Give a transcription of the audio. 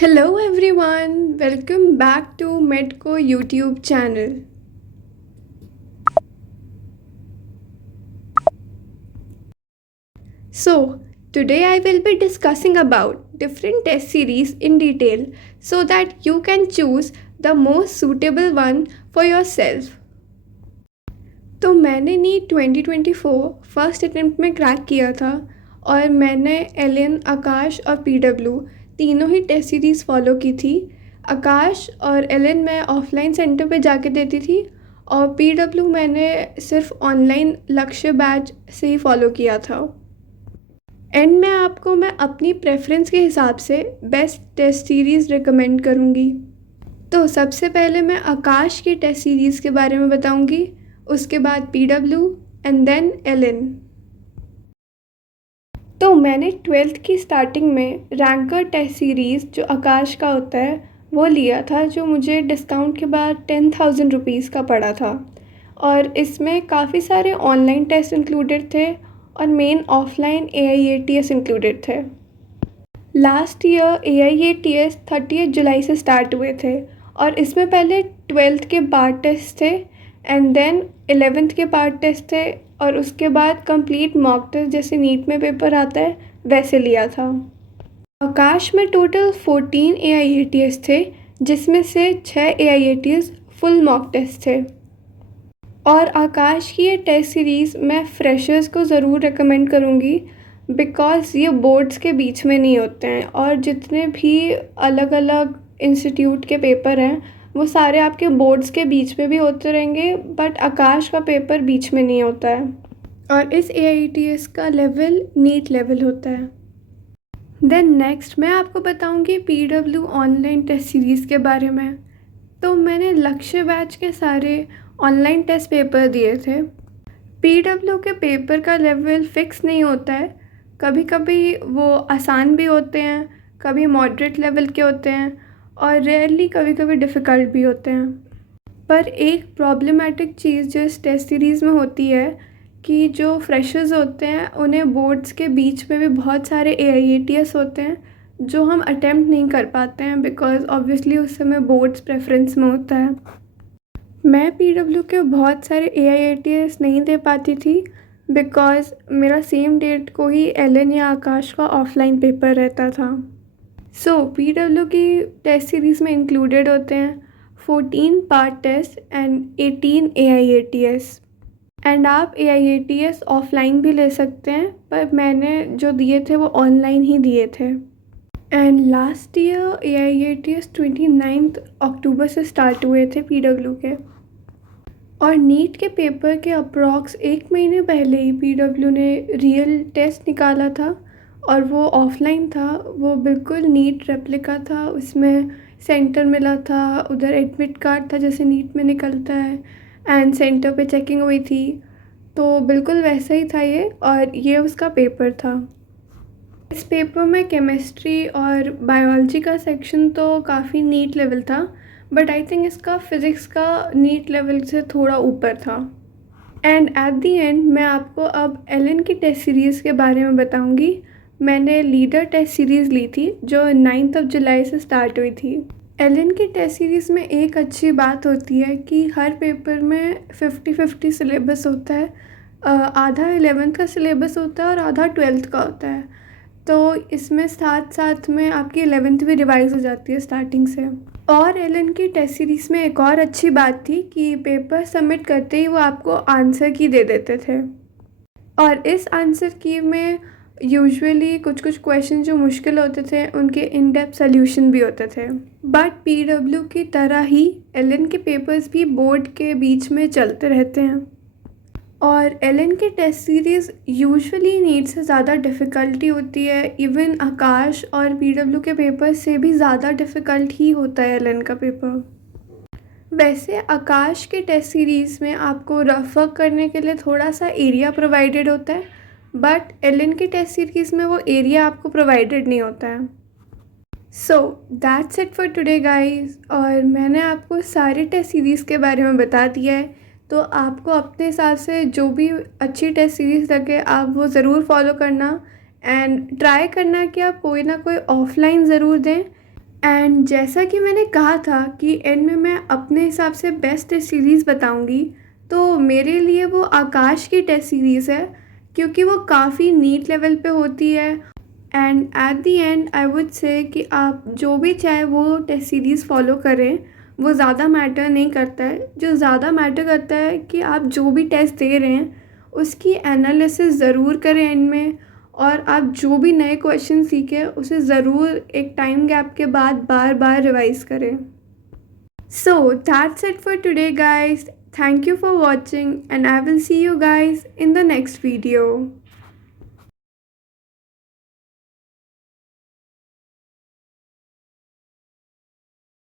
Hello everyone, welcome back to Medco YouTube channel. So, today I will be discussing about different test series in detail so that you can choose the most suitable one for yourself. तो मैंने NEET 2024 first attempt में crack किया था और मैंने alien, आकाश और PW तीनों ही test series follow की थी। आकाश और एलियन मैं ऑफलाइन सेंटर पे जाके देती थी और पीडब्ल्यू मैंने सिर्फ ऑनलाइन लक्ष्य बैच से ही फॉलो किया था। एंड में आपको मैं अपनी प्रेफरेंस के हिसाब से बेस्ट टेस्ट सीरीज़ रिकमेंड करूँगी। तो सबसे पहले मैं आकाश की टेस्ट सीरीज़ के बारे में बताऊँगी, उसके बाद पीडब्ल्यू एंड देन एलिन। तो मैंने ट्वेल्थ की स्टार्टिंग में रैंकर टेस्ट सीरीज़ जो आकाश का होता है वो लिया था, जो मुझे डिस्काउंट के बाद 10,000 रुपीज़ का पड़ा था। और इसमें काफ़ी सारे ऑनलाइन टेस्ट इंक्लूडेड थे और मेन ऑफलाइन AIATS इंक्लूडेड थे। लास्ट ईयर AIATS 30 जुलाई से स्टार्ट हुए थे और इसमें पहले ट्वेल्थ के पार्ट टेस्ट थे एंड देन 11th के पार्ट टेस्ट थे और उसके बाद कंप्लीट मॉक टेस्ट जैसे नीट में पेपर आता है वैसे लिया था। आकाश में टोटल 14 AIATS थे, जिसमें से 6 AIATS फुल मॉक टेस्ट थे। और आकाश की ये टेस्ट सीरीज़ मैं फ्रेशर्स को ज़रूर रिकमेंड करूँगी बिकॉज़ ये बोर्ड्स के बीच में नहीं होते हैं और जितने भी अलग अलग इंस्टीट्यूट के पेपर हैं वो सारे आपके बोर्ड्स के बीच में भी होते रहेंगे, बट आकाश का पेपर बीच में नहीं होता है और इस AITS का लेवल नीट लेवल होता है। देन नेक्स्ट मैं आपको बताऊंगी पीडब्ल्यू ऑनलाइन टेस्ट सीरीज़ के बारे में। तो मैंने लक्ष्य बैच के सारे ऑनलाइन टेस्ट पेपर दिए थे। पीडब्ल्यू के पेपर का लेवल फिक्स नहीं होता है, कभी कभी वो आसान भी होते हैं, कभी मॉडरेट लेवल के होते हैं और रेयरली कभी कभी डिफ़िकल्ट भी होते हैं। पर एक प्रॉब्लमेटिक चीज़ जो इस टेस्ट सीरीज़ में होती है कि जो फ्रेशर्स होते हैं उन्हें बोर्ड्स के बीच में भी बहुत सारे AIATS होते हैं जो हम अटेम्प्ट नहीं कर पाते हैं बिकॉज़ ऑब्वियसली उस समय बोर्ड्स प्रेफरेंस में होता है। मैं पीडब्ल्यू के बहुत सारे AIATS नहीं दे पाती थी बिकॉज़ मेरा सेम डेट को ही एलियन या आकाश का ऑफलाइन पेपर रहता था। सो पीडब्ल्यू की टेस्ट सीरीज़ में इंक्लूडेड होते हैं 14 part test and 18 AIATS। And आप AIATS ऑफलाइन भी ले सकते हैं, पर मैंने जो दिए थे वो ऑनलाइन ही दिए थे। एंड लास्ट ईयर AIATS 29 अक्टूबर से स्टार्ट हुए थे पीडब्ल्यू के और नीट के पेपर के अप्रॉक्स 1 महीने पहले ही पीडब्ल्यू ने रियल टेस्ट निकाला था और वो ऑफलाइन था। वो बिल्कुल नीट रेप्लिका था, उसमें सेंटर मिला था, उधर एडमिट कार्ड था जैसे नीट में निकलता है एंड सेंटर पे चेकिंग हुई थी, तो बिल्कुल वैसा ही था ये और ये उसका पेपर था। इस पेपर में केमिस्ट्री और बायोलॉजी का सेक्शन तो काफ़ी नीट लेवल था, बट आई थिंक इसका फ़िज़िक्स का नीट लेवल से थोड़ा ऊपर था। एंड एट दी एंड मैं आपको अब एलियन की टेस्ट सीरीज़ के बारे में बताऊंगी। मैंने लीडर टेस्ट सीरीज़ ली थी जो 9 जुलाई से स्टार्ट हुई थी। एलियन की टेस्ट सीरीज़ में एक अच्छी बात होती है कि हर पेपर में 50-50 सिलेबस होता है। आधा 11th का सिलेबस होता है और आधा 12th का होता है, तो इसमें साथ साथ में आपकी 11th भी रिवाइज हो जाती है स्टार्टिंग से। और एलियन की टेस्ट सीरीज़ में एक और अच्छी बात थी कि पेपर सबमिट करते ही वो आपको आंसर की दे देते थे और इस आंसर की में यूजुअली कुछ कुछ क्वेश्चन जो मुश्किल होते थे उनके इन डेप्थ सोल्यूशन भी होते थे। बट पीडब्ल्यू की तरह ही एलियन के पेपर्स भी बोर्ड के बीच में चलते रहते हैं और एलियन की टेस्ट सीरीज़ यूजुअली नीट से ज़्यादा डिफ़िकल्टी होती है। इवन आकाश और पीडब्ल्यू के पेपर से भी ज़्यादा डिफ़िकल्ट ही होता है एलियन का पेपर। वैसे आकाश के टेस्ट सीरीज़ में आपको रफ वर्क करने के लिए थोड़ा सा एरिया प्रोवाइडेड होता है, बट एलियन की टेस्ट सीरीज़ में वो एरिया आपको प्रोवाइडेड नहीं होता है। So that's it for today guys, और मैंने आपको सारे टेस्ट सीरीज़ के बारे में बता दिया है, तो आपको अपने हिसाब से जो भी अच्छी टेस्ट सीरीज़ लगे आप वो ज़रूर फॉलो करना एंड ट्राई करना कि आप कोई ना कोई ऑफलाइन ज़रूर दें एंड जैसा कि मैंने कहा था कि एंड में मैं अपने हिसाब से बेस्ट टेस्ट सीरीज़ बताऊंगी, तो मेरे लिए वो आकाश की टेस्ट सीरीज़ है, क्योंकि वो काफ़ी नीट लेवल पे होती है। And at the and I would say कि आप जो भी चाहे वो टेस्ट सीरीज़ फॉलो करें, वो ज़्यादा मैटर नहीं करता है। जो ज़्यादा मैटर करता है कि आप जो भी टेस्ट दे रहे हैं उसकी एनालिसिस ज़रूर करें एंड में, और आप जो भी नए क्वेश्चन सीखें उसे ज़रूर एक टाइम गैप के बाद बार बार रिवाइज करें। So that's it for today guys, thank you for watching and I will see you guys in the next video.